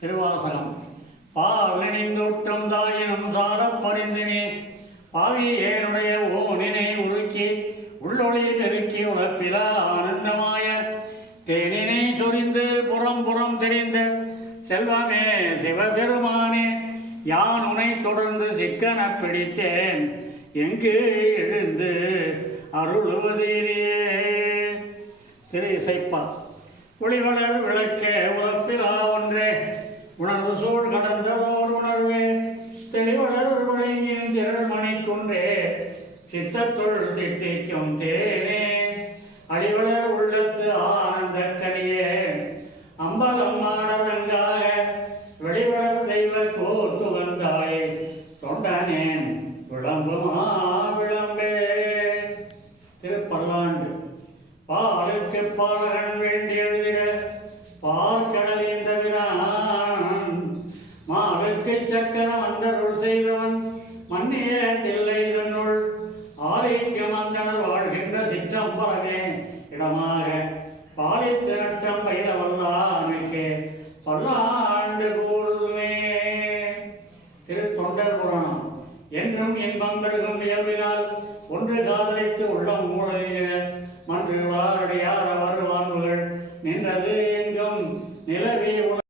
திருவாசகம். பாலினிந்தோட்டம் தாயினும் சாரப் பரிந்தினே பாவி ஏனுடைய ஓனினை உருக்கி உள்ளொளியில் நெருக்கி உழப்பிலா ஆனந்தமாய தேனினை சொரிந்து புறம் புறம் தெரிந்த செல்வமே சிவபெருமானே, யான் உனை தொடர்ந்து சிக்கன பிடித்தேன் எங்கு எழுந்து அருளுவதிலேயே. திரு இசைப்பா. ஒளிவளர் விளக்கே உழப்பிலா ஒன்றே உணர்வு சூழ் கடந்ததோர் உணர்வே தெளிவளர் விளங்கின் திரள்மணி குன்றே சித்தத்தொள் தித்திக்கும் தேனே அடிவளர் உள்ளத்து ஆனந்த கனியே அம்பலம் ஆடவெங்காக வெளிவளர் தெய்வ கோத்து வந்தாயே தொண்டனேன் விளம்புமா விளம்பே. திருப்பல்லாண்டு. பாலுக்கு பாலகன் வேண்டி எழுதிட பார்க்கடலின் தவிரான் மாலுக்கு சக்கரம் அந்தருள் செய்தவன் மன்னிய தில்லை தன்னுள் ஆலைக்கு மந்தனர் வாழ்கின்ற சிற்றம்பலமே இடமாக பாலித்து நட்டம் பயிலவல்லானுக்கே பல்லாண்டு கூடுதுமே. திரு தொண்டர் புராணம். என்றும் இன்பம் பெருகும் இயல்பினால் ஒன்று காதலித்து உள்ளம் மூளையினர் மன்று வாழ